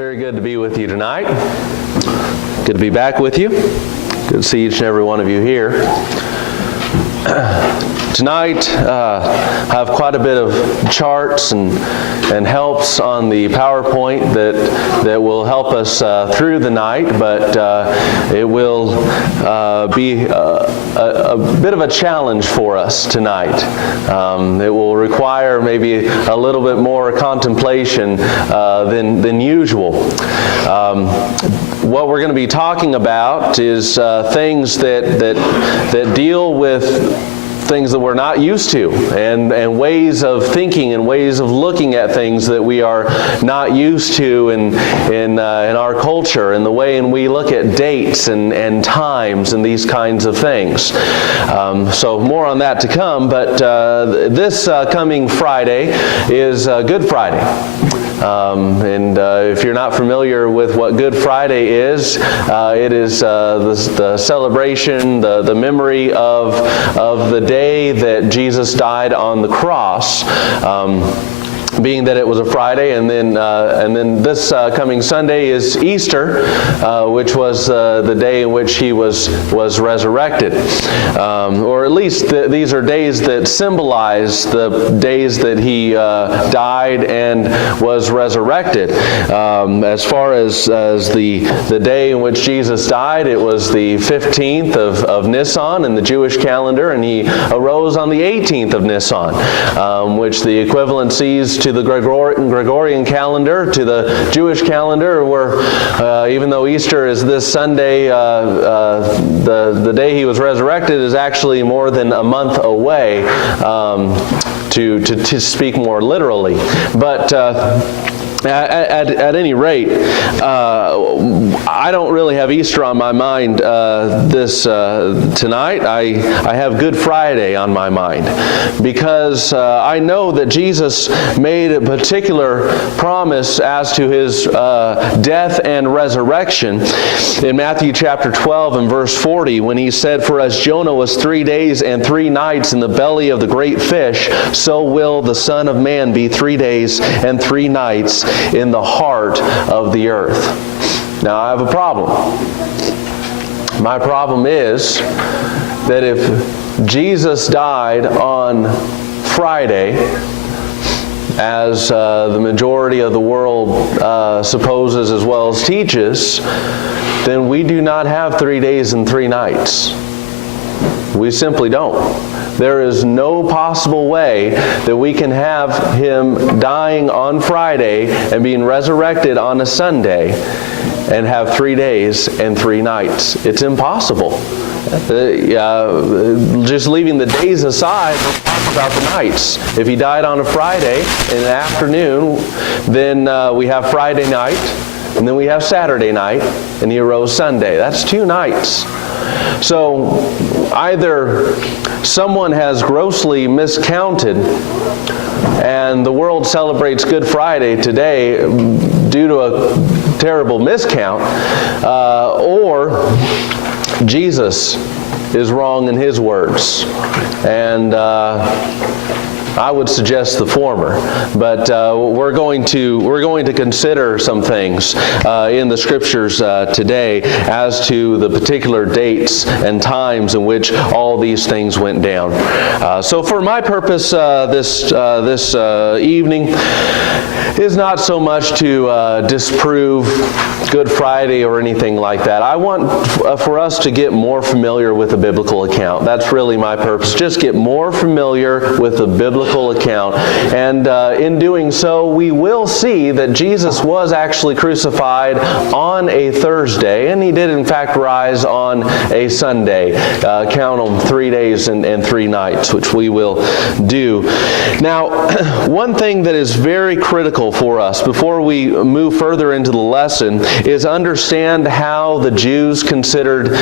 Very good to be with you tonight. Good to be back with you. Good to see each and every one of you here. Tonight, I have quite a bit of charts and helps on the PowerPoint that will help us through the night, but it will be a bit of a challenge for us tonight. It will require maybe a little bit more contemplation than usual. What we're going to be talking about is things that deal with things that we're not used to, and ways of thinking and ways of looking at things that we are not used to in our culture, and the way in we look at dates and times and these kinds of things. So more on that to come, but this coming Friday is Good Friday. If you're not familiar with what Good Friday is, it is the celebration, the memory of the day that Jesus died on the cross. Being that it was a Friday, and then this coming Sunday is Easter, which was the day in which he was resurrected, or at least these are days that symbolize the days that he died and was resurrected. As far as the day in which Jesus died, it was the 15th of Nisan in the Jewish calendar, and he arose on the 18th of Nisan, which the equivalencies to the Gregorian calendar, to the Jewish calendar, were, even though Easter is this Sunday, the day he was resurrected is actually more than a month away, to speak more literally. But at any rate, I don't really have Easter on my mind tonight. I have Good Friday on my mind, because I know that Jesus made a particular promise as to his death and resurrection in Matthew chapter 12 and verse 40, when he said, "For as Jonah was 3 days and 3 nights in the belly of the great fish, so will the Son of Man be 3 days and 3 nights in the heart of the earth." Now, I have a problem. My problem is that if Jesus died on Friday, as the majority of the world supposes as well as teaches, then we do not have 3 days and 3 nights. We simply don't. There is no possible way that we can have him dying on Friday and being resurrected on a Sunday and have 3 days and 3 nights. It's impossible. Just leaving the days aside, we're talking about the nights. If he died on a Friday in the afternoon, then we have Friday night, and then we have Saturday night, and he arose Sunday. That's 2 nights. So either someone has grossly miscounted, and the world celebrates Good Friday today due to a terrible miscount, or Jesus is wrong in his words. And I would suggest the former, but we're going to consider some things in the Scriptures today as to the particular dates and times in which all these things went down. So for my purpose this evening is not so much to disprove Good Friday or anything like that. I want for us to get more familiar with the biblical account. That's really my purpose. Just get more familiar with the biblical account. And in doing so, we will see that Jesus was actually crucified on a Thursday, and he did in fact rise on a Sunday. Count them 3 days and 3 nights, which we will do. Now, one thing that is very critical for us before we move further into the lesson is understand how the Jews considered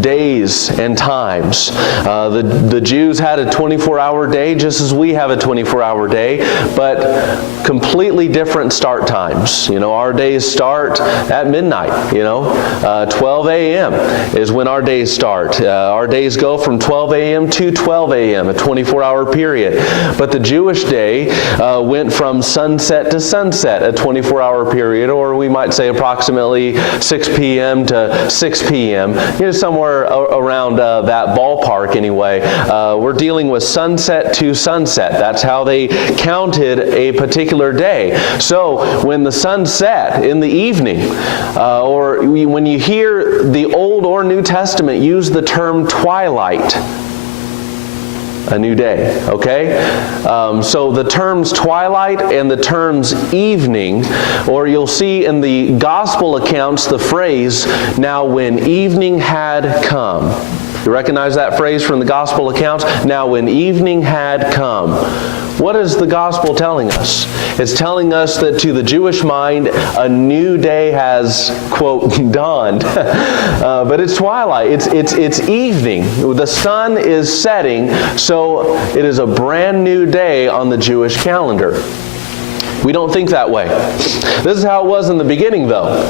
days and times. The Jews had a 24-hour day just as we have have a 24-hour day, but completely different start times. Our days start at midnight, 12 a.m. is when our days start. Our days go from 12 a.m. to 12 a.m., a 24-hour period. But the Jewish day went from sunset to sunset, a 24-hour period, or we might say approximately 6 p.m. to 6 p.m., somewhere around that ballpark anyway. We're dealing with sunset to sunset. That's how they counted a particular day. So when the sun set in the evening, or when you hear the Old or New Testament use the term twilight, a new day, okay? So the terms twilight and the terms evening, or you'll see in the gospel accounts the phrase, "Now when evening had come." You recognize that phrase from the gospel accounts? Now when evening had come. What is the gospel telling us? It's telling us that to the Jewish mind, a new day has, quote, dawned. But it's twilight. It's evening. The sun is setting, so it is a brand new day on the Jewish calendar. We don't think that way. This is how it was in the beginning, though.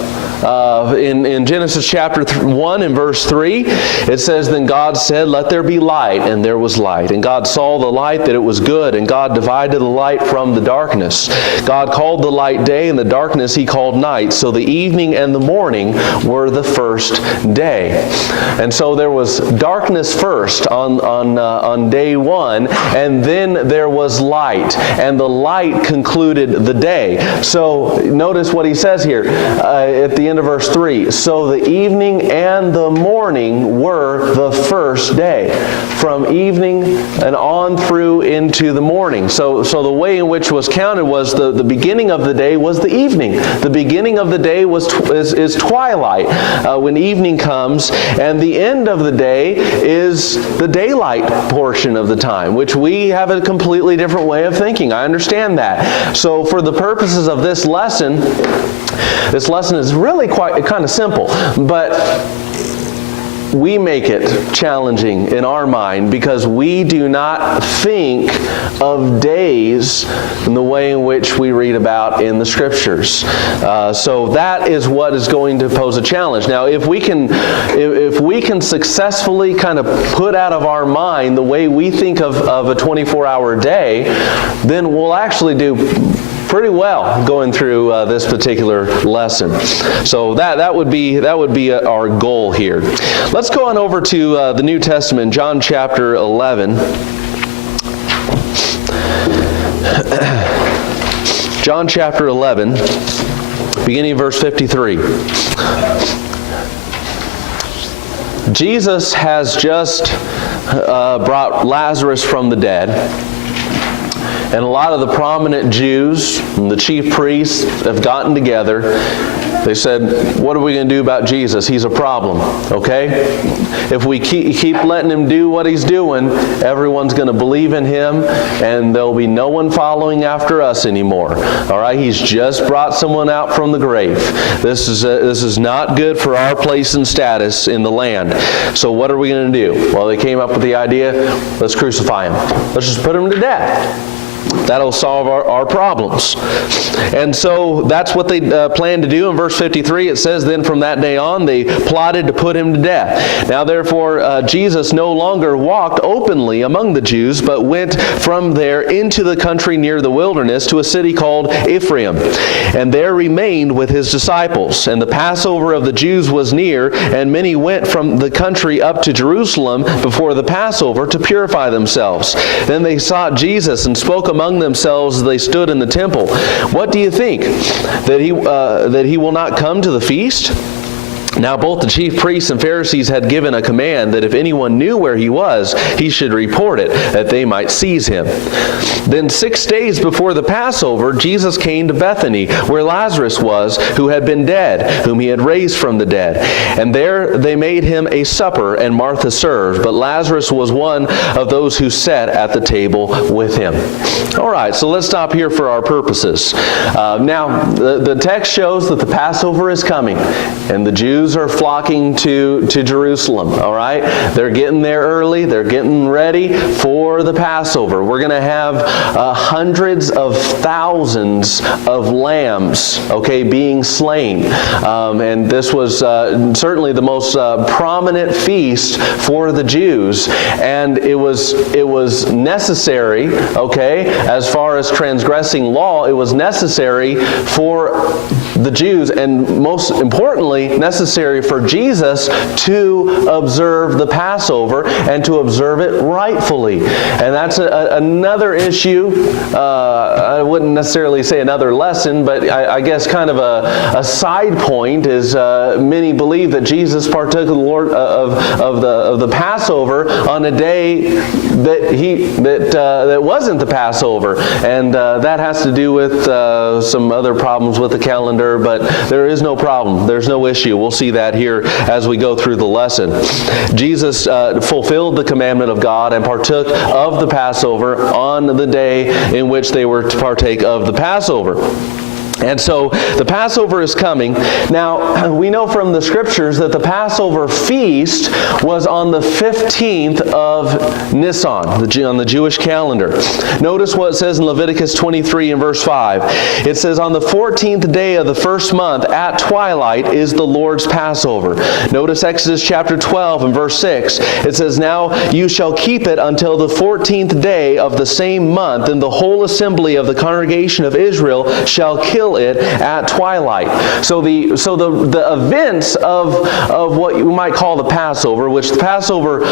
In Genesis chapter 1 and verse 3, it says, "Then God said, 'Let there be light,' and there was light. And God saw the light that it was good, and God divided the light from the darkness. God called the light day, and the darkness He called night. So the evening and the morning were the first day." And so there was darkness first on day one, and then there was light, and the light concluded the day. So notice what he says here at the end of verse 3. So the evening and the morning were the first day. From evening and on through into the morning. So the way in which was counted was the beginning of the day was the evening. The beginning of the day is twilight when evening comes, and the end of the day is the daylight portion of the time, which we have a completely different way of thinking. I understand that. So for the purposes of this lesson is really quite kind of simple, but we make it challenging in our mind because we do not think of days in the way in which we read about in the Scriptures. So that is what is going to pose a challenge. Now, if we can successfully kind of put out of our mind the way we think of a 24-hour day, then we'll actually do pretty well going through this particular lesson. So that would be our goal here. Let's go on over to the New Testament, John chapter 11. John chapter 11, beginning in verse 53. Jesus has just brought Lazarus from the dead. And a lot of the prominent Jews and the chief priests have gotten together. They said, what are we going to do about Jesus? He's a problem, okay? If we keep letting him do what he's doing, everyone's going to believe in him, and there'll be no one following after us anymore. All right? He's just brought someone out from the grave. This is not good for our place and status in the land. So what are we going to do? Well, they came up with the idea, let's crucify him. Let's just put him to death. That'll solve our problems. And so that's what they planned to do. In verse 53, it says, "Then from that day on, they plotted to put him to death. Now therefore, Jesus no longer walked openly among the Jews, but went from there into the country near the wilderness to a city called Ephraim, and there remained with his disciples. And the Passover of the Jews was near, and many went from the country up to Jerusalem before the Passover to purify themselves. Then they sought Jesus and spoke among themselves as they stood in the temple. What do you think? That he will not come to the feast? Now both the chief priests and Pharisees had given a command that if anyone knew where he was, he should report it, that they might seize him. Then 6 days before the Passover, Jesus came to Bethany, where Lazarus was, who had been dead, whom he had raised from the dead. And there they made him a supper, and Martha served, but Lazarus was one of those who sat at the table with him." All right, so let's stop here for our purposes. Now, the text shows that the Passover is coming, and the Jews Jews are flocking to Jerusalem, all right? They're getting there early. They're getting ready for the Passover. We're going to have hundreds of thousands of lambs, okay, being slain. And this was certainly the most prominent feast for the Jews. And it was necessary, okay, as far as transgressing law, it was necessary for the Jews, and most importantly, necessary for Jesus to observe the Passover and to observe it rightfully. And that's another issue. I wouldn't necessarily say another lesson, but I guess kind of a side point is many believe that Jesus partook of the Lord of the Passover on a day that wasn't the Passover, and that has to do with some other problems with the calendar, but there is no problem. There's no issue. We'll see that here as we go through the lesson. Jesus fulfilled the commandment of God and partook of the Passover on the day in which they were to partake of the Passover. And so the Passover is coming. Now, we know from the Scriptures that the Passover feast was on the 15th of Nisan, on the Jewish calendar. Notice what it says in Leviticus 23 and verse 5. It says, on the 14th day of the first month at twilight is the Lord's Passover. Notice Exodus chapter 12 and verse 6. It says, now you shall keep it until the 14th day of the same month, and the whole assembly of the congregation of Israel shall kill it at twilight. So the events of what you might call the Passover, which the Passover,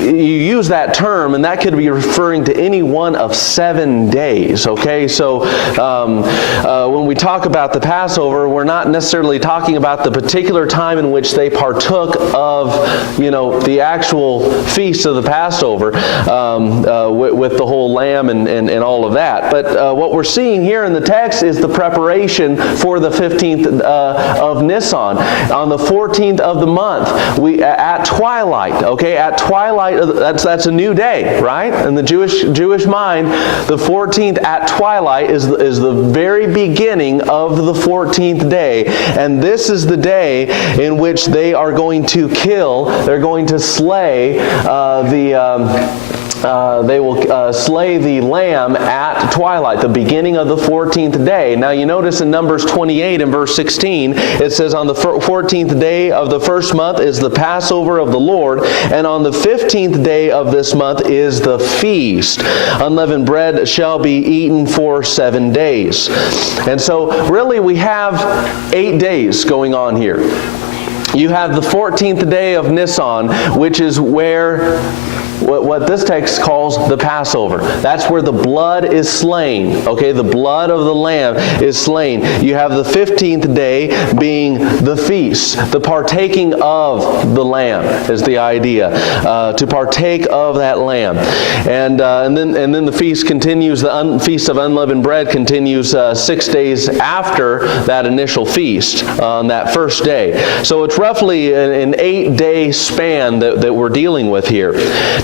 you use that term, and that could be referring to any one of 7 days. Okay, so when we talk about the Passover, we're not necessarily talking about the particular time in which they partook of, the actual feast of the Passover with the whole lamb and all of that. But what we're seeing here in the text is the preparation for the 15th of Nisan. On the 14th of the month, at twilight, okay, at twilight, that's a new day, right? In the Jewish mind, the 14th at twilight is the very beginning of the 14th day. And this is the day in which they are going to kill, they're going to slay they will slay the lamb at twilight, the beginning of the 14th day. Now you notice in Numbers 28 and verse 16, it says, on the 14th day of the first month is the Passover of the Lord, and on the 15th day of this month is the feast. Unleavened bread shall be eaten for 7 days. And so really we have 8 days going on here. You have the 14th day of Nisan, which is where what this text calls the Passover. That's where the blood is slain. Okay, the blood of the lamb is slain. You have the 15th day being the feast. The partaking of the lamb is the idea. To partake of that lamb. And then the feast continues, the Feast of Unleavened Bread continues 6 days after that initial feast on that first day. So it's roughly an 8-day span that we're dealing with here.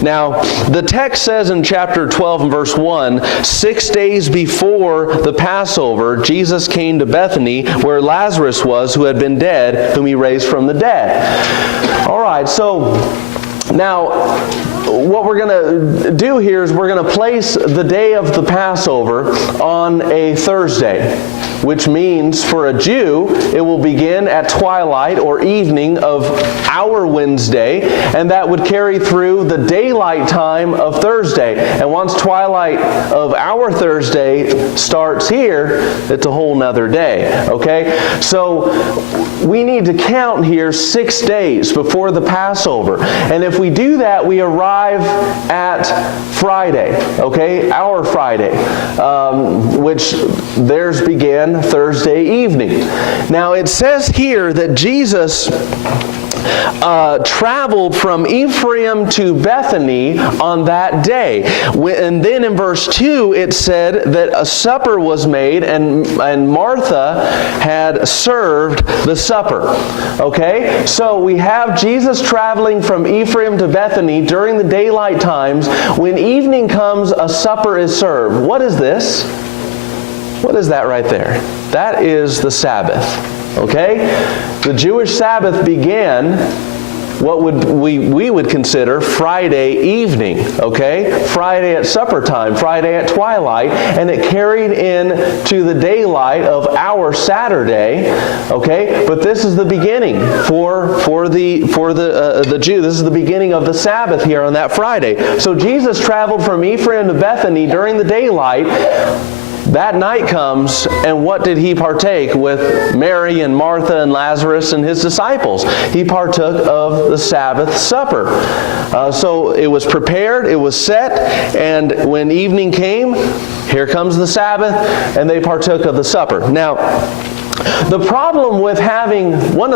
Now, the text says in chapter 12 and verse 1, 6 days before the Passover, Jesus came to Bethany, where Lazarus was, who had been dead, whom he raised from the dead. All right, so now what we're going to do here is we're going to place the day of the Passover on a Thursday, which means for a Jew, it will begin at twilight or evening of our Wednesday, and that would carry through the daylight time of Thursday. And once twilight of our Thursday starts here, it's a whole nother day, okay? So we need to count here 6 days before the Passover. And if we do that, we arrive at Friday, okay? Our Friday, which theirs began Thursday evening. Now it says here that Jesus traveled from Ephraim to Bethany on that day. And then in verse 2 it said that a supper was made and Martha had served the supper. Okay? So we have Jesus traveling from Ephraim to Bethany during the daylight times. When evening comes, a supper is served. What is this? What is that right there? That is the Sabbath. Okay? The Jewish Sabbath began what we would consider Friday evening, okay? Friday at supper time, Friday at twilight, and it carried in to the daylight of our Saturday, okay? But this is the beginning for the Jew. This is the beginning of the Sabbath here on that Friday. So Jesus traveled from Ephraim to Bethany during the daylight. That night comes, and what did he partake with Mary and Martha and Lazarus and his disciples? He partook of the Sabbath supper. So it was prepared, it was set, and when evening came, here comes the Sabbath, and they partook of the supper. Now, one of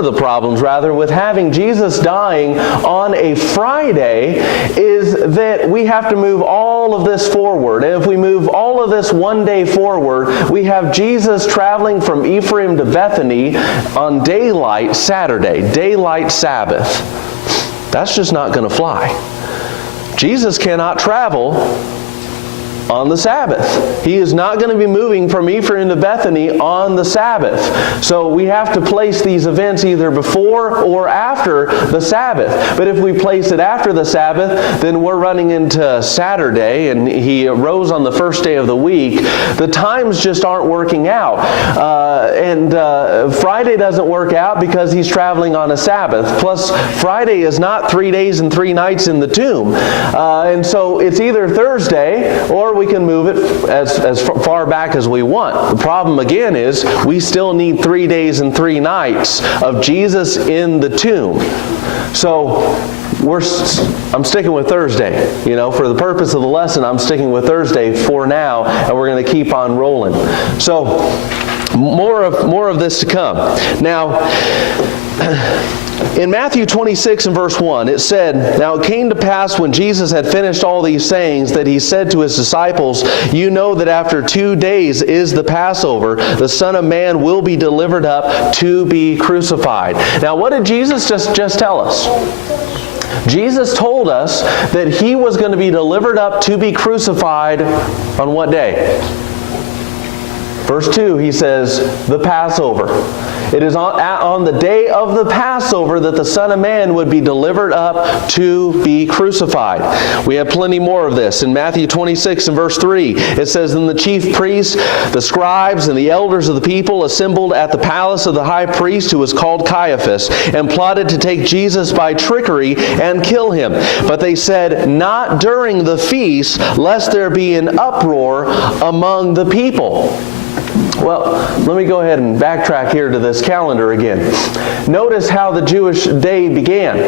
the problems with having Jesus dying on a Friday is that we have to move all of this forward. And if we move all of this one day forward, we have Jesus traveling from Ephraim to Bethany on daylight Saturday, daylight Sabbath. That's just not going to fly. Jesus cannot travel on the Sabbath. He is not going to be moving from Ephraim to Bethany on the Sabbath. So we have to place these events either before or after the Sabbath. But if we place it after the Sabbath, then we're running into Saturday, and he arose on the first day of the week. The times just aren't working out. Friday doesn't work out because he's traveling on a Sabbath. Plus, Friday is not 3 days and 3 nights in the tomb. And so it's either Thursday, or we can move it as far back as we want. The problem again is we still need 3 days and 3 nights of Jesus in the tomb. So I'm sticking with Thursday. For the purpose of the lesson, I'm sticking with Thursday for now, and we're going to keep on rolling. So more of this to come. Now, in Matthew 26 and verse 1, it said, "Now it came to pass when Jesus had finished all these sayings that he said to his disciples, 'You know that after 2 days is the Passover. The Son of Man will be delivered up to be crucified.'" Now what did Jesus just tell us? Jesus told us that he was going to be delivered up to be crucified on what day? Verse 2, he says, the Passover. It is on the day of the Passover that the Son of Man would be delivered up to be crucified. We have plenty more of this. In Matthew 26 and verse 3, it says, "Then the chief priests, the scribes, and the elders of the people assembled at the palace of the high priest, who was called Caiaphas, and plotted to take Jesus by trickery and kill him. But they said, 'Not during the feast, lest there be an uproar among the people.'" Well, let me go ahead and backtrack here to this calendar again. Notice how the Jewish day began.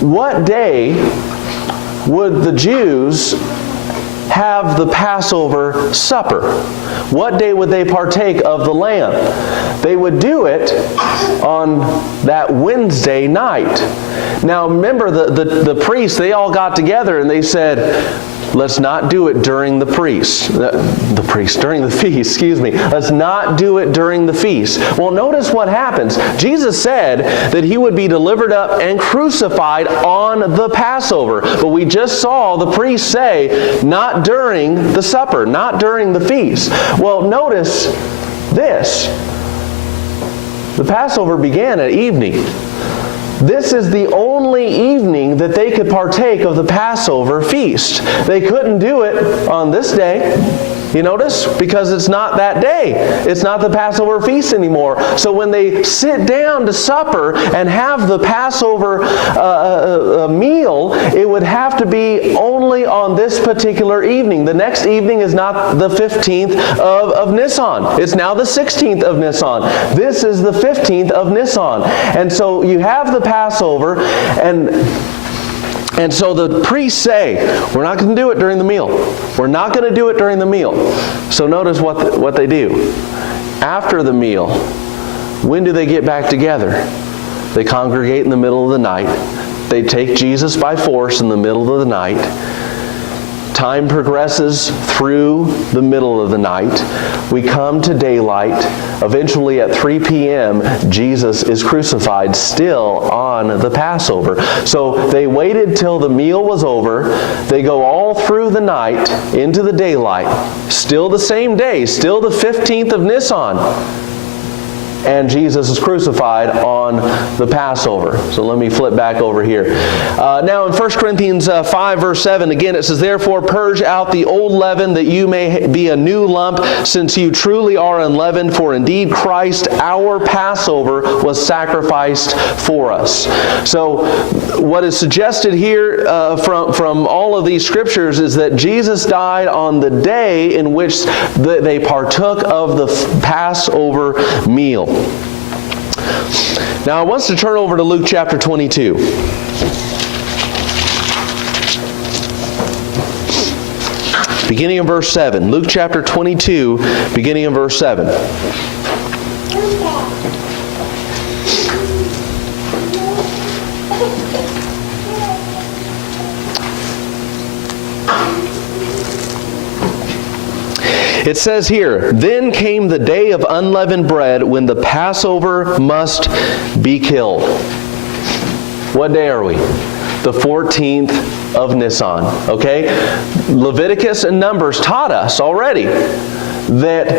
What day would the Jews have the Passover supper? What day would they partake of the lamb? They would do it on that Wednesday night. Now remember, the priests, they all got together and they said, let's not do it during during the feast, excuse me. Let's not do it during the feast. Well, notice what happens. Jesus said that he would be delivered up and crucified on the Passover. But we just saw the priest say, not during the supper, not during the feast. Well, notice this. The Passover began at evening. This is the only evening that they could partake of the Passover feast. They couldn't do it on this day. You notice? Because it's not that day. It's not the Passover feast anymore. So when they sit down to supper and have the Passover meal, it would have to be only on this particular evening. The next evening is not the 15th of Nisan. It's now the 16th of Nisan. This is the 15th of Nisan. And so you have the Passover, and so the priests say, we're not going to do it during the meal. We're not going to do it during the meal. So notice what they do. After the meal, when do they get back together? They congregate in the middle of the night. They take Jesus by force in the middle of the night. Time progresses through the middle of the night. We come to daylight. Eventually at 3 p.m., Jesus is crucified still on the Passover. So they waited till the meal was over. They go all through the night into the daylight. Still the same day, still the 15th of Nisan. and Jesus is crucified on the Passover. So let me flip back over here. Now in 1 Corinthians 5 verse 7, again it says, "Therefore purge out the old leaven, that you may be a new lump, since you truly are unleavened. For indeed Christ, our Passover, was sacrificed for us." So what is suggested here from all of these scriptures is that Jesus died on the day in which they partook of the Passover meal. Now I want us to turn over to Luke chapter 22. Beginning in verse 7. Luke chapter 22, beginning in verse 7. It says here, "Then came the day of unleavened bread, when the Passover must be killed." What day are we? The 14th of Nisan. Okay? Leviticus and Numbers taught us already that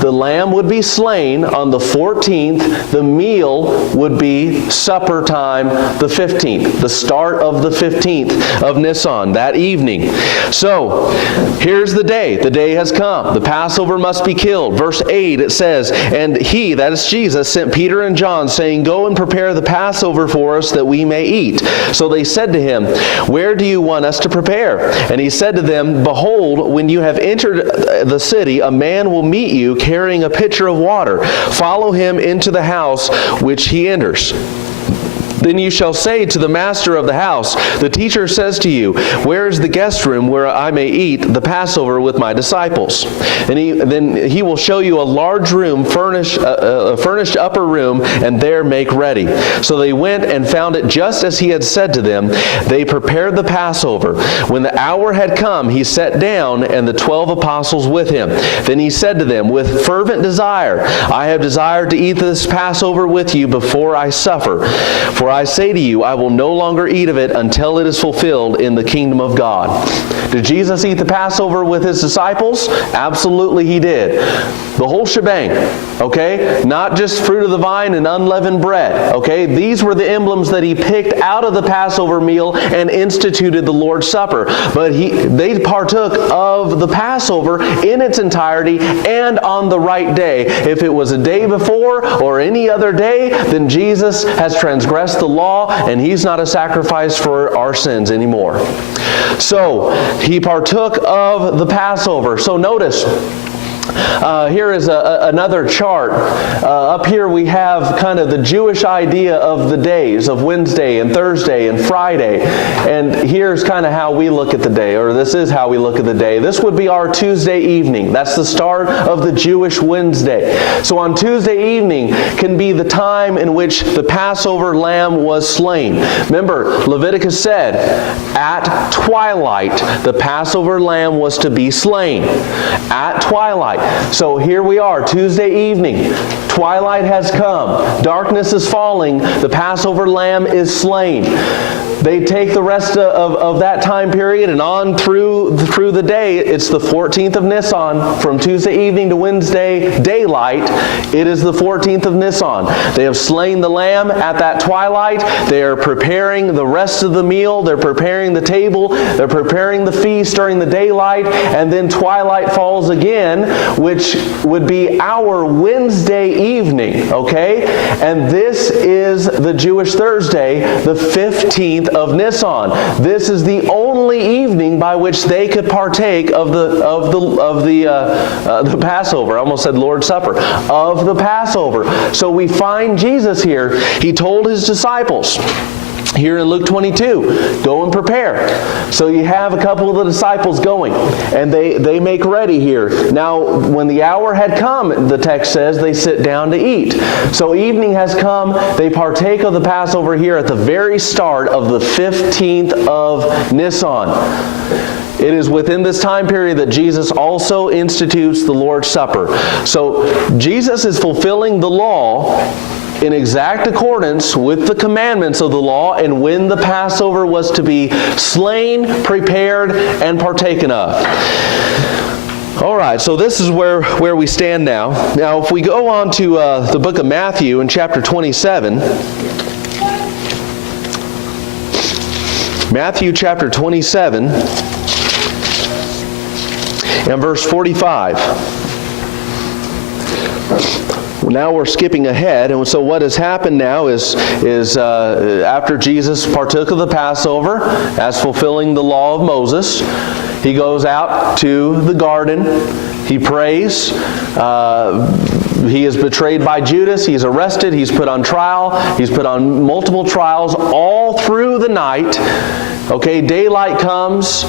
the lamb would be slain on the 14th. The meal would be supper time the 15th. The start of the 15th of Nisan, that evening. So, here's the day. The day has come. The Passover must be killed. Verse 8, it says, "And he," that is Jesus, "sent Peter and John, saying, Go and prepare the Passover for us, that we may eat. So they said to him, Where do you want us to prepare? And he said to them, Behold, when you have entered the city, a man will meet you, carrying a pitcher of water. Follow him into the house which he enters. Then you shall say to the master of the house, The teacher says to you, Where is the guest room where I may eat the Passover with my disciples? And then he will show you a large room, a furnished upper room, and there make ready. So they went and found it just as he had said to them. They prepared the Passover. When the hour had come, he sat down, and the 12 apostles with him. Then he said to them, With fervent desire, I have desired to eat this Passover with you before I suffer. For I say to you, I will no longer eat of it until it is fulfilled in the kingdom of God. Did Jesus eat the Passover with his disciples? Absolutely he did. The whole shebang, okay? Not just fruit of the vine and unleavened bread, okay? These were the emblems that he picked out of the Passover meal and instituted the Lord's Supper. But they partook of the Passover in its entirety and on the right day. If it was a day before or any other day, then Jesus has transgressed the law, and he's not a sacrifice for our sins anymore. So, he partook of the Passover. So notice, here is another chart. Up here we have kind of the Jewish idea of the days of Wednesday and Thursday and Friday. And here's kind of how we look at the day, or this is how we look at the day. This would be our Tuesday evening. That's the start of the Jewish Wednesday. So on Tuesday evening can be the time in which the Passover lamb was slain. Remember, Leviticus said, at twilight the Passover lamb was to be slain. At twilight. So here we are, Tuesday evening. Twilight has come. Darkness is falling. The Passover lamb is slain. They take the rest of that time period and on through the day. It's the 14th of Nisan. From Tuesday evening to Wednesday daylight, it is the 14th of Nisan. They have slain the lamb at that twilight. They are preparing the rest of the meal. They're preparing the table. They're preparing the feast during the daylight. And then twilight falls again, which would be our Wednesday evening, okay? And this is the Jewish Thursday, the 15th of Nisan. This is the only evening by which they could partake of the Passover. I almost said Lord's Supper. Of the Passover. So we find Jesus here. He told his disciples, here in Luke 22, go and prepare. So you have a couple of the disciples going, and they make ready here. Now, when the hour had come, the text says, they sit down to eat. So evening has come. They partake of the Passover here at the very start of the 15th of Nisan. It is within this time period that Jesus also institutes the Lord's Supper. So Jesus is fulfilling the law in exact accordance with the commandments of the law and when the Passover was to be slain, prepared, and partaken of. All right, so this is where we stand now. Now, if we go on to the book of Matthew in chapter 27, Matthew chapter 27 and verse 45. Now we're skipping ahead, and so what has happened now is after Jesus partook of the Passover, as fulfilling the law of Moses, he goes out to the garden, he prays, he is betrayed by Judas, he's arrested, he's put on trial, he's put on multiple trials all through the night. Okay, daylight comes,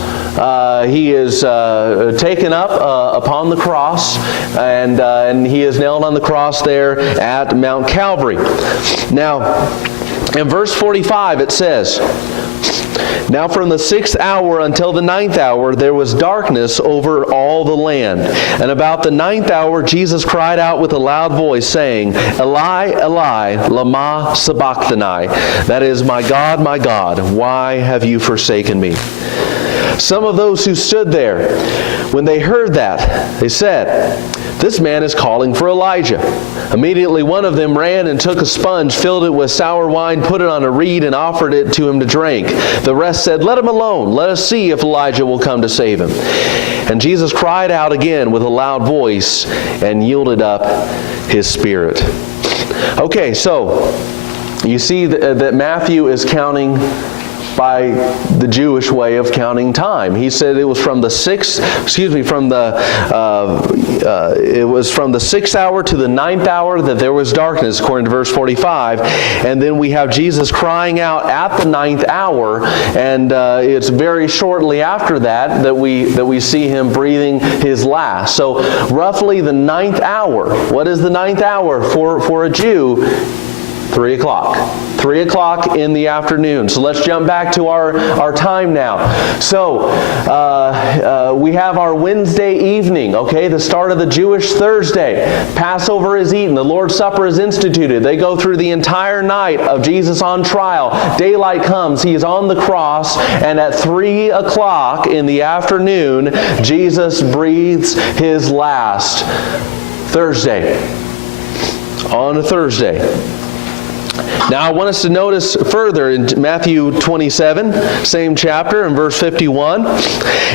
he is taken up upon the cross, and he is nailed on the cross there at Mount Calvary. Now, in verse 45 it says, "Now from the 6th hour until the 9th hour there was darkness over all the land. And about the 9th hour Jesus cried out with a loud voice, saying, Eli, Eli, lama sabachthani. That is, my God, why have you forsaken me?" Some of those who stood there, when they heard that, they said, "This man is calling for Elijah." Immediately one of them ran and took a sponge, filled it with sour wine, put it on a reed, and offered it to him to drink. The rest said, "Let him alone. Let us see if Elijah will come to save him." And Jesus cried out again with a loud voice and yielded up his spirit. Okay, so you see that Matthew is counting by the Jewish way of counting time. He said it was from the 6th hour to the 9th hour that there was darkness, according to verse 45. And then we have Jesus crying out at the 9th hour, and it's very shortly after that we see him breathing his last. So roughly the 9th hour. What is the 9th hour for a Jew? 3 o'clock. 3 o'clock in the afternoon. So let's jump back to our time now. So we have our Wednesday evening, okay, the start of the Jewish Thursday. Passover is eaten. The Lord's Supper is instituted. They go through the entire night of Jesus on trial. Daylight comes. He is on the cross. And at 3 o'clock in the afternoon, Jesus breathes his last. Thursday. On a Thursday. Now I want us to notice further in Matthew 27, same chapter, in verse 51,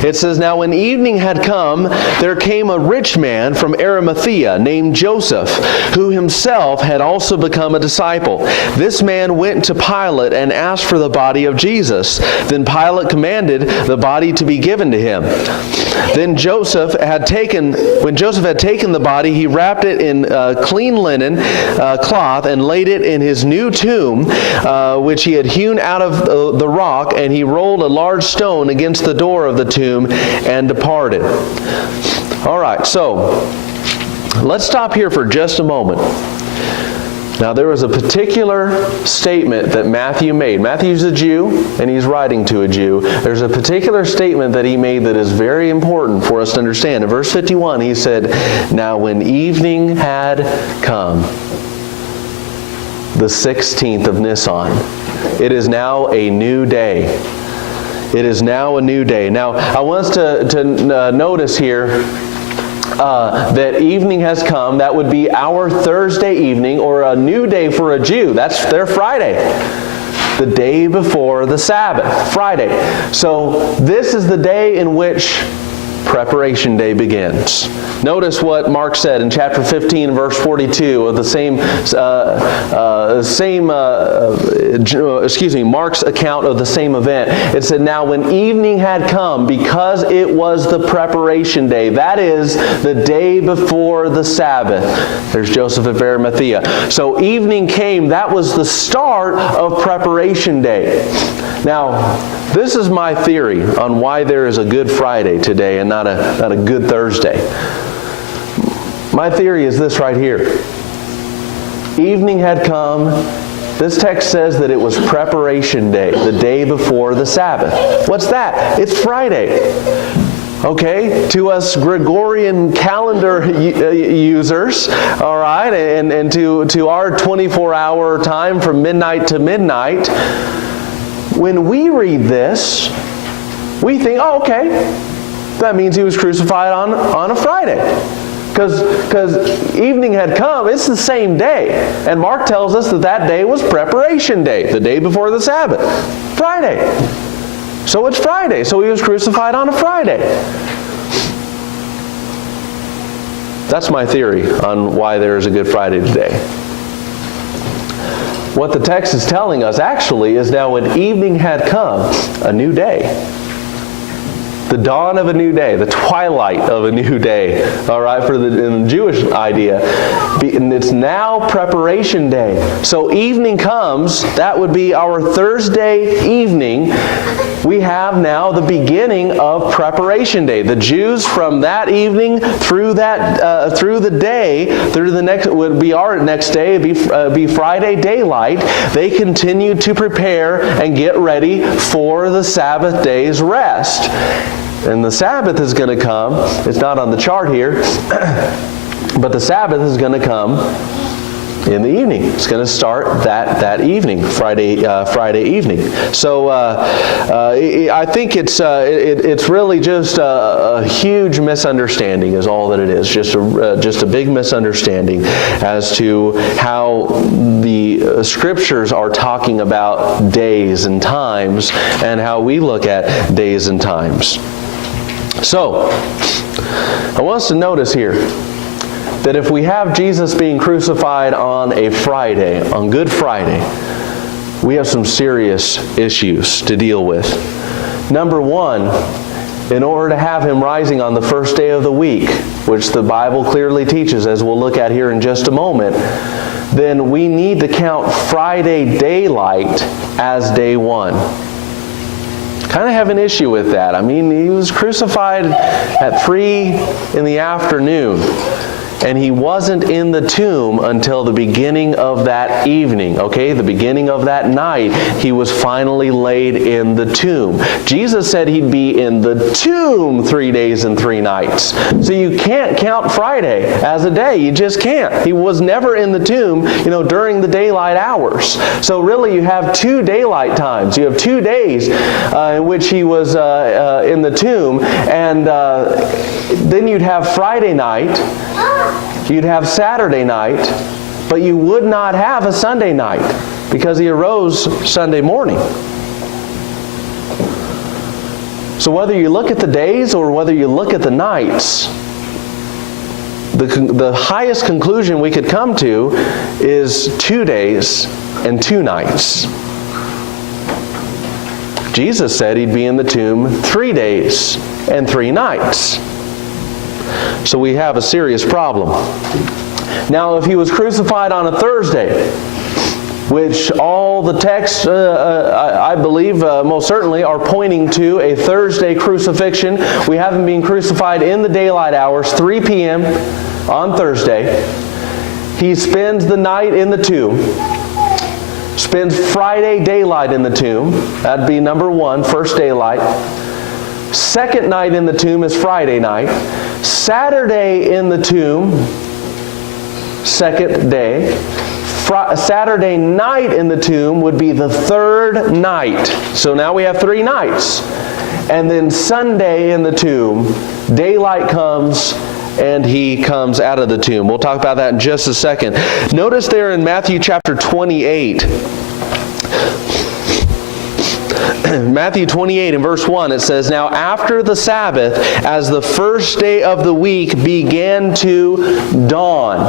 it says, "Now when evening had come, there came a rich man from Arimathea named Joseph, who himself had also become a disciple. This man went to Pilate and asked for the body of Jesus. Then Pilate commanded the body to be given to him. Then when Joseph had taken the body, he wrapped it in clean linen cloth and laid it in his new tomb, which he had hewn out of the rock, and he rolled a large stone against the door of the tomb and departed." All right, so let's stop here for just a moment. Now there was a particular statement that Matthew made. Matthew's a Jew, and he's writing to a Jew. There's a particular statement that he made that is very important for us to understand. In verse 51, he said, "Now when evening had come," the 16th of Nisan. It is now a new day. It is now a new day. Now, I want us to notice here that evening has come. That would be our Thursday evening, or a new day for a Jew. That's their Friday. The day before the Sabbath, Friday. So this is the day in which Preparation Day begins. Notice what Mark said in chapter 15, verse 42 of the Mark's account of the same event. It said, "Now when evening had come," because it was the preparation day. That is the day before the Sabbath. There's Joseph of Arimathea. So evening came. That was the start of Preparation Day. Now, this is my theory on why there is a Good Friday today and not a Good Thursday. My theory is this right here. Evening had come. This text says that it was Preparation Day, the day before the Sabbath. What's that? It's Friday. Okay, to us Gregorian calendar users, all right, and to our 24-hour time from midnight to midnight, when we read this, we think, oh, okay, That means he was crucified on a Friday. Because evening had come, it's the same day. And Mark tells us that that day was preparation day, the day before the Sabbath. Friday. So it's Friday. So he was crucified on a Friday. That's my theory on why there is a Good Friday today. What the text is telling us actually is now when evening had come, a new day. The dawn of a new day, the twilight of a new day, all right, in the Jewish idea. And it's now preparation day. So evening comes, that would be our Thursday evening. We have now the beginning of preparation day. The Jews from that evening through the day, through the next, would be our next day, it'd be Friday daylight. They continue to prepare and get ready for the Sabbath day's rest. And the Sabbath is going to come. It's not on the chart here, but the Sabbath is going to come in the evening. It's going to start that evening, Friday evening. So I think it's really just a huge misunderstanding is all that it is. Just a big misunderstanding as to how the Scriptures are talking about days and times and how we look at days and times. So, I want us to notice here that if we have Jesus being crucified on a Friday, on Good Friday, we have some serious issues to deal with. Number one, in order to have Him rising on the first day of the week, which the Bible clearly teaches, as we'll look at here in just a moment, then we need to count Friday daylight as day one. Kind of have an issue with that. I mean, He was crucified at 3 in the afternoon. And He wasn't in the tomb until the beginning of that evening, okay? The beginning of that night, He was finally laid in the tomb. Jesus said He'd be in the tomb 3 days and 3 nights. So you can't count Friday as a day. You just can't. He was never in the tomb, during the daylight hours. So really you have 2 daylight times. You have 2 days in which He was in the tomb. And then you'd have Friday night. You'd have Saturday night, but you would not have a Sunday night because He arose Sunday morning. So whether you look at the days or whether you look at the nights, the highest conclusion we could come to is 2 days and 2 nights. Jesus said He'd be in the tomb 3 days and 3 nights. So we have a serious problem. Now, if He was crucified on a Thursday, which all the texts, I believe, most certainly are pointing to a Thursday crucifixion. We have Him being crucified in the daylight hours, 3 p.m. on Thursday. He spends the night in the tomb. Spends Friday daylight in the tomb. That'd be number one, first daylight. Second night in the tomb is Friday night. Saturday in the tomb, second day. Saturday night in the tomb would be the third night. So now we have 3 nights. And then Sunday in the tomb, daylight comes and He comes out of the tomb. We'll talk about that in just a second. Notice there in Matthew chapter 28, Matthew 28 and verse 1, it says, "Now after the Sabbath, as the first day of the week began to dawn."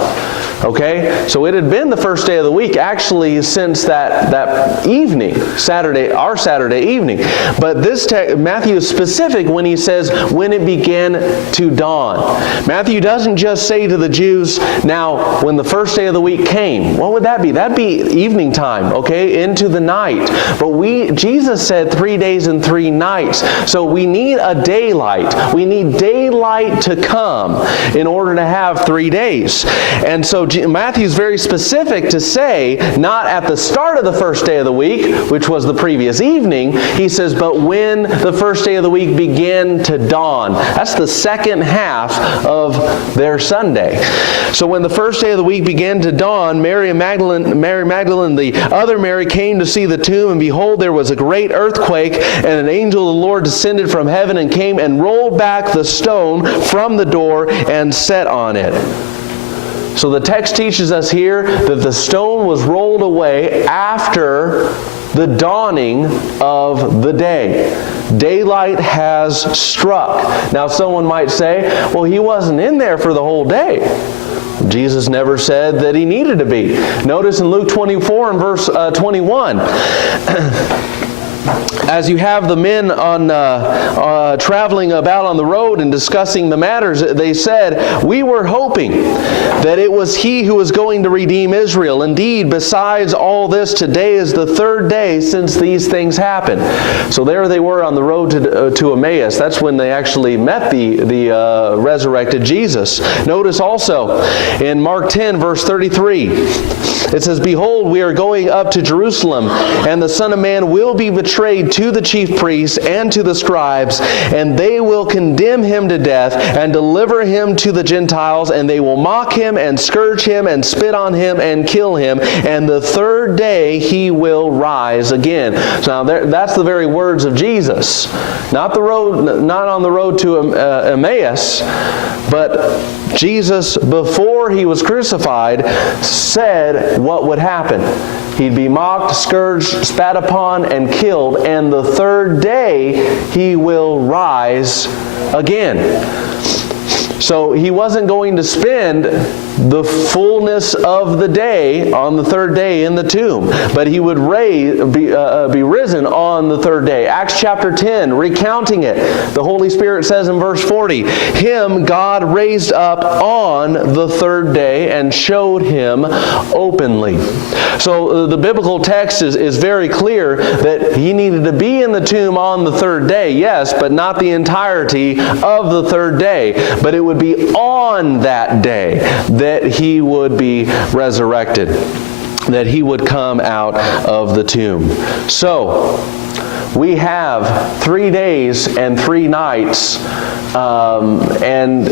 Okay? So it had been the first day of the week actually since that evening, our Saturday evening. But this Matthew is specific when he says when it began to dawn. Matthew doesn't just say to the Jews, now when the first day of the week came. What would that be? That'd be evening time, okay? Into the night. But Jesus said 3 days and 3 nights. So we need a daylight. We need daylight to come in order to have 3 days. And so Matthew's very specific to say, not at the start of the first day of the week, which was the previous evening. He says, but when the first day of the week began to dawn. That's the second half of their Sunday. So when the first day of the week began to dawn, Mary Magdalene, the other Mary, came to see the tomb, and behold, there was a great earthquake, and an angel of the Lord descended from heaven and came and rolled back the stone from the door and sat on it. So the text teaches us here that the stone was rolled away after the dawning of the day. Daylight has struck. Now someone might say, well, he wasn't in there for the whole day. Jesus never said that he needed to be. Notice in Luke 24 and verse 21, as you have the men on traveling about on the road and discussing the matters, they said, we were hoping that it was he who was going to redeem Israel. Indeed, besides all this, today is the third day since these things happened. So there they were on the road to Emmaus. That's when they actually met the resurrected Jesus. Notice also in Mark 10, verse 33, it says, behold, we are going up to Jerusalem, and the Son of Man will be betrayed to the chief priests and to the scribes, and they will condemn him to death and deliver him to the Gentiles, and they will mock him and scourge him and spit on him and kill him, and the third day he will rise again. So now that's the very words of Jesus. Not on the road to Emmaus, but Jesus, before he was crucified, said what would happen. He'd be mocked, scourged, spat upon, and killed, and the third day he will rise again. So he wasn't going to spend the fullness of the day on the third day in the tomb, but he would be risen on the third day. Acts chapter 10, recounting it, the Holy Spirit says in verse 40, him God raised up on the third day and showed him openly. So the biblical text is very clear that he needed to be in the tomb on the third day, yes, but not the entirety of the third day. But it would be on that day that he would be resurrected, that he would come out of the tomb. So, we have 3 days and 3 nights, and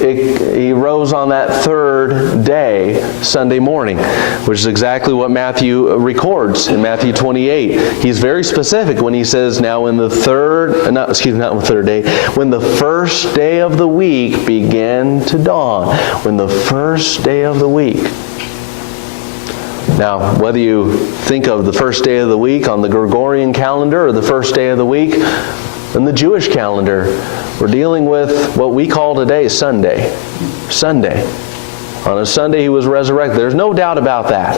he rose on that third day, Sunday morning, which is exactly what Matthew records in Matthew 28. He's very specific when he says, now when the when the first day of the week began to dawn. When the first day of the week. Now, whether you think of the first day of the week on the Gregorian calendar or the first day of the week in the Jewish calendar, we're dealing with what we call today Sunday. Sunday. On a Sunday he was resurrected. There's no doubt about that.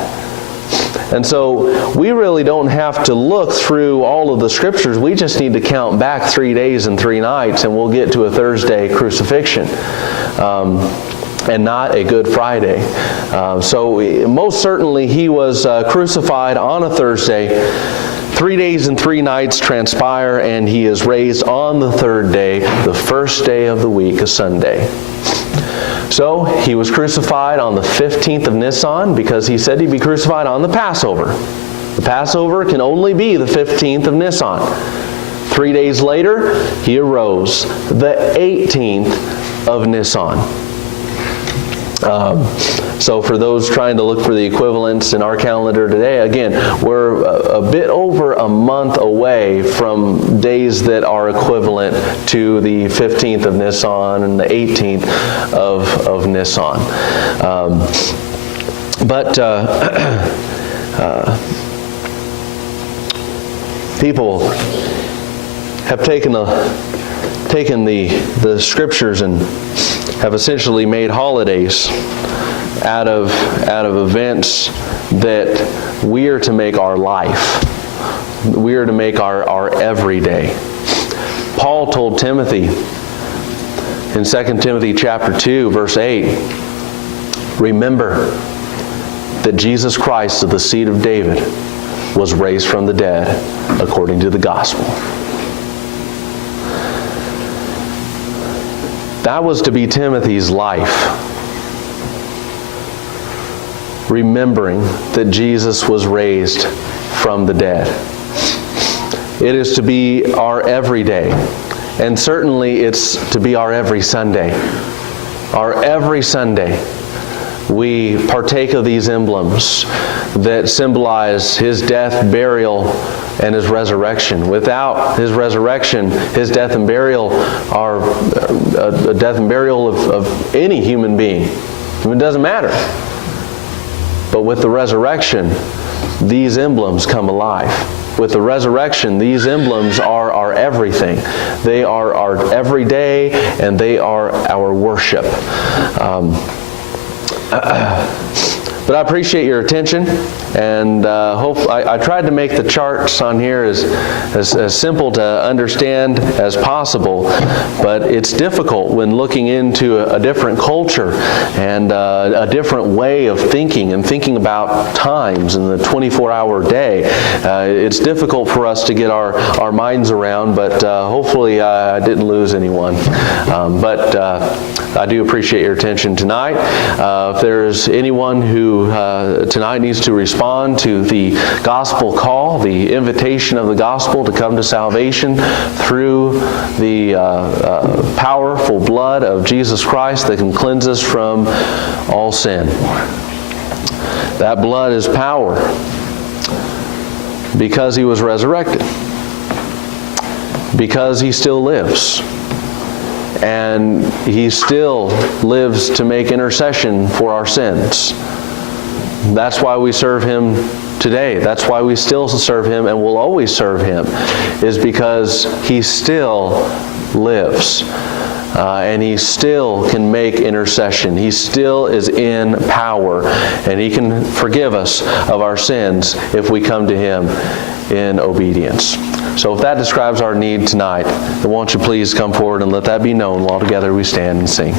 And so we really don't have to look through all of the scriptures. We just need to count back 3 days and 3 nights, and we'll get to a Thursday crucifixion. And not a Good Friday. So most certainly he was crucified on a Thursday. 3 days and 3 nights transpire, and he is raised on the third day, the first day of the week, a Sunday. So he was crucified on the 15th of Nisan because he said he'd be crucified on the Passover. The Passover can only be the 15th of Nisan. 3 days later, he arose, the 18th of Nisan. So for those trying to look for the equivalents in our calendar today, again, we're a bit over a month away from days that are equivalent to the 15th of Nisan and the 18th of Nisan. People have taken the scriptures and have essentially made holidays out of events that we are to make our life. We are to make our everyday. Paul told Timothy in 2 Timothy chapter 2, verse 8, remember that Jesus Christ of the seed of David was raised from the dead according to the gospel. That was to be Timothy's life. Remembering that Jesus was raised from the dead. It is to be our everyday. And certainly it's to be our every Sunday. Our every Sunday, we partake of these emblems that symbolize His death, burial, and His resurrection. Without His resurrection, His death and burial are a death and burial of any human being. It doesn't matter. But with the resurrection, these emblems come alive. With the resurrection, these emblems are our everything. They are our everyday, and they are our worship. But I appreciate your attention, and I tried to make the charts on here as simple to understand as possible, but it's difficult when looking into a different culture and a different way of thinking and thinking about times in the 24-hour day. It's difficult for us to get our minds around, but hopefully I didn't lose anyone. But I do appreciate your attention tonight. If there's anyone who tonight needs to respond to the gospel call, the invitation of the gospel to come to salvation through the powerful blood of Jesus Christ that can cleanse us from all sin. That blood is power because He was resurrected, because He still lives. And He still lives to make intercession for our sins. That's why we serve Him today. That's why we still serve Him and will always serve Him, is because He still lives. And He still can make intercession. He still is in power. And He can forgive us of our sins if we come to Him in obedience. So if that describes our need tonight, then won't you please come forward and let that be known while together we stand and sing.